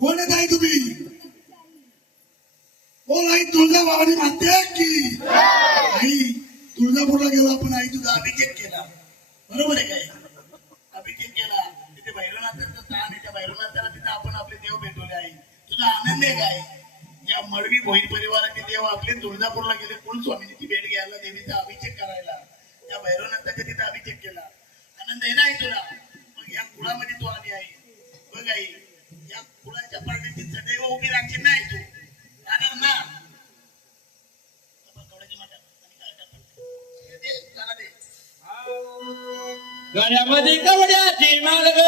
कोण आहे ताई तुम्ही? ओ आई तुळजाभवानी म्हणते की आई तुळजापूरला गेलो आपण, आई तुझा अभिषेक केला, बरोबर आहे काय? अभिषेक केला तिथे भैरवनाथाचं स्थान आहे, त्या भैरवनाथाला तिथे आपण आपले देव भेटवले आहे. तुझा आनंद आहे काय? या मळवी भोईर परिवाराचे देव आपले तुळजापूरला गेले कुलस्वामिनीची भेट घ्यायला देवीचा अभिषेक करायला त्या भैरवनाथाच्या तिथे अभिषेक केला. आनंद आहे ना आई तुला? मग या कुळामध्ये तू आली आहे. बघ आई, या कुळाच्या पाठीची सदैव उभी राखशील नाही तू राहणार ना. गळ्यामध्ये कवड्याची माळ ग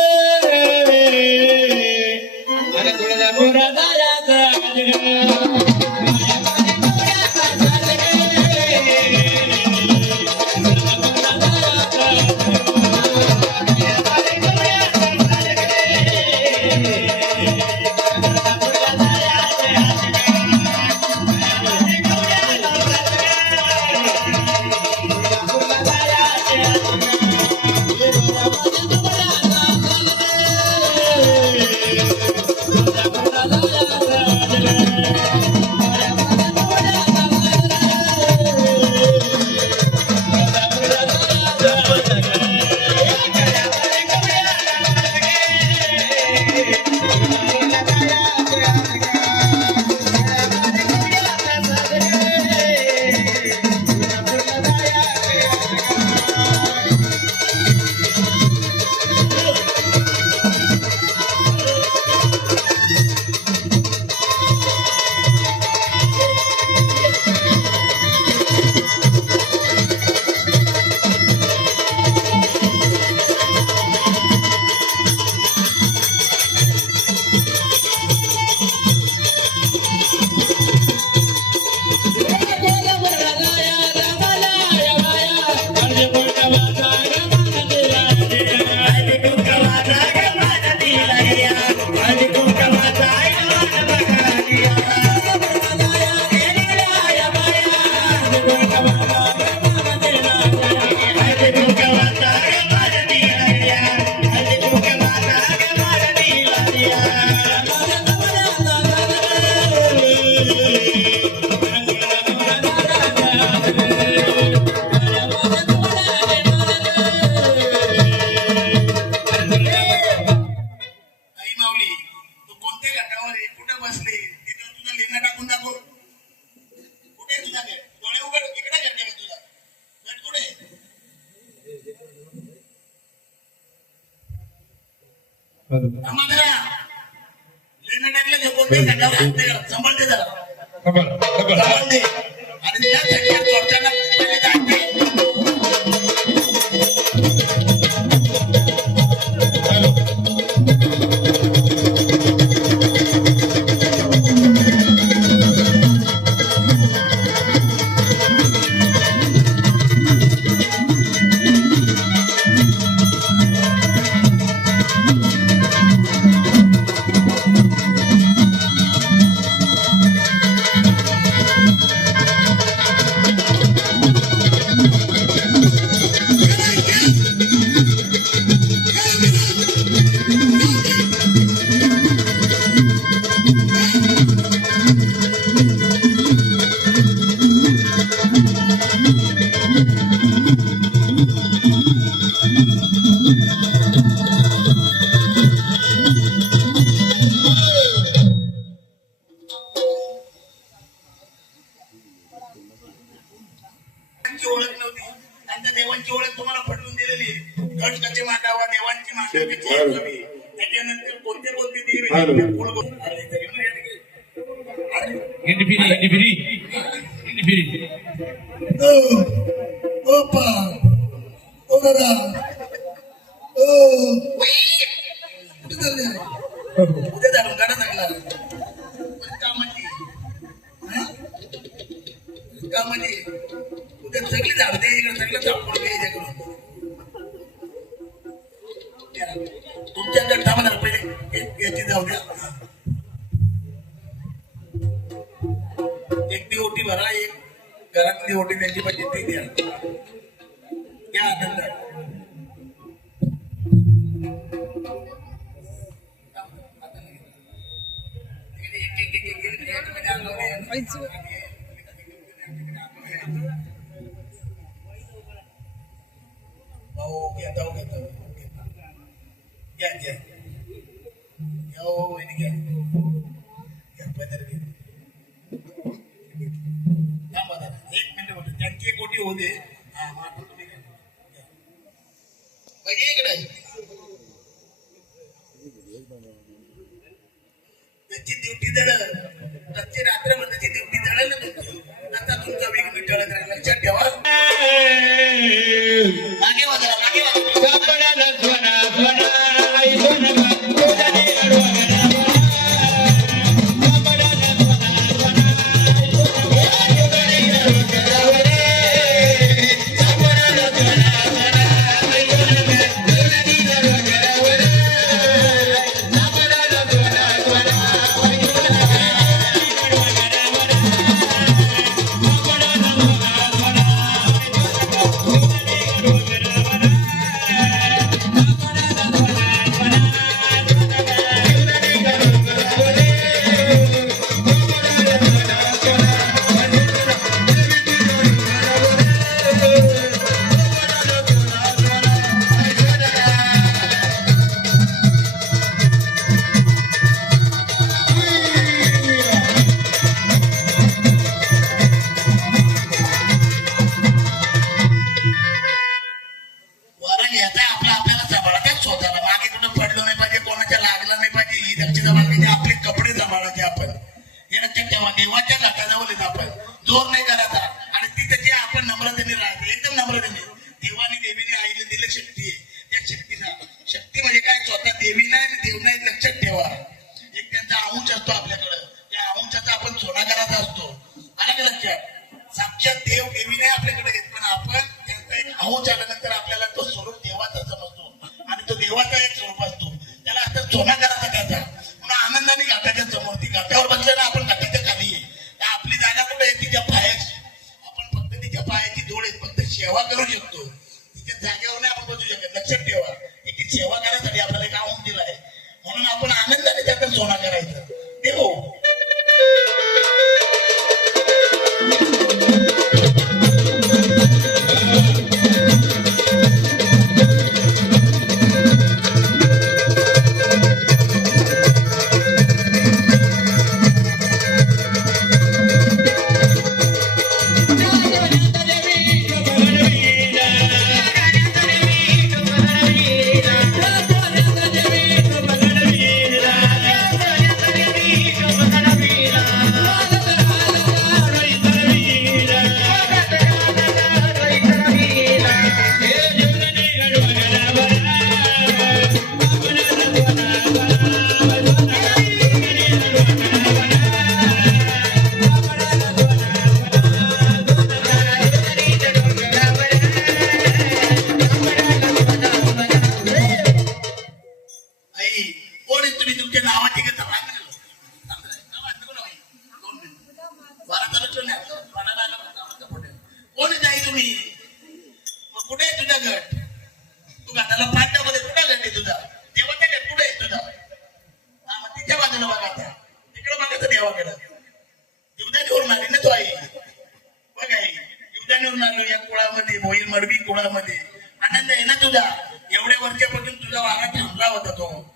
आणि तुळजापुरा जायचं आज ग. संभाळते जरा संभाळते आणि त्या संख्या चोरट्यांना ओळख नव्हती. त्यांच्या देवांची ओळख तुम्हाला पटवून दिलेली. गट कसे मांडावा, देवांची मांडावी त्याच्यानंतर कोणते कोणते देव उद्या जाणून गाडा चांगला कामाची उद्या सगळी झाड दे इकडे सगळं चापड दे याच्याकडून तुमच्याकडे थांबणार पहिले याची जाऊ द्या. एक दिवटी भरा, एक घरातली ओटी त्यांची पाहिजे ती द्या. घ्या आनंद. मोठी होऊ दे. हा, मग आता तुम्ही घ्या. बाई, इकडे त्याची ड्युटी दळ त्याची रात्रभराची ड्युटी दळलं तुमची. आता तुमचा वेग मिटवलं तर लक्षात ठेवा. मागे वाजवा, मागे वाजवा. सापडाला सोना सोना आई सोना तुझ्याने अडवगडा वरण याचा आपला आपल्याला सांभाळायचा स्वतःला. मागे कुठं पडलो नाही पाहिजे, कोणाच्या लागलं नाही पाहिजे. ही त्यांची जबाबदारी. आपले कपडे सांभाळायचे आपण. हे लक्षात ठेवा. देवाच्या घाटाजवळ आपण जोर नाही करायचा. आणि तिथे जे आपण नम्रतेने राहायचं, एकदम नम्रतेने. देवाने देवीने आईने दिलं शक्ती आहे. त्या शक्तीला शक्ती म्हणजे काय, स्वतः देवी नाही आणि देव नाही, लक्षात ठेवा. एक त्यांचा अंश असतो आपल्याकडं. त्या अंशाचा आपण सोना करायचा असतो. आला का लक्षात? साक्षात देव देवी नाही आपल्याकडे येत, पण आपण त्यांचा एक अंश आल्यानंतर आपल्याला तो स्वरूप देवाचा समजतो. आणि तो देवाचा एक स्वरूप असतो. त्याला आता सोना करायचा त्याचा. म्हणून आनंदाने घाटाच्या समोर, ती घाटावर बसले ना आपण, घाटाच्या खाली आहे. तर आपली जागा कुठे आहे? तिच्या पायाची. आपण फक्त तिच्या पायाची जोड आहे, फक्त सेवा करू शकतो. तिच्या जागेवर नाही आपण बसू शकत. लक्षात ठेवा. ती सेवा करण्यासाठी आपल्याला एक अंश दिलाय. म्हणून आपण आनंदाने त्याचा सोना करायचा. देव कुळामध्ये आनंद आहे ना तुझा. एवढ्या वर्षापासून तुझा वारा थांबला होता तो.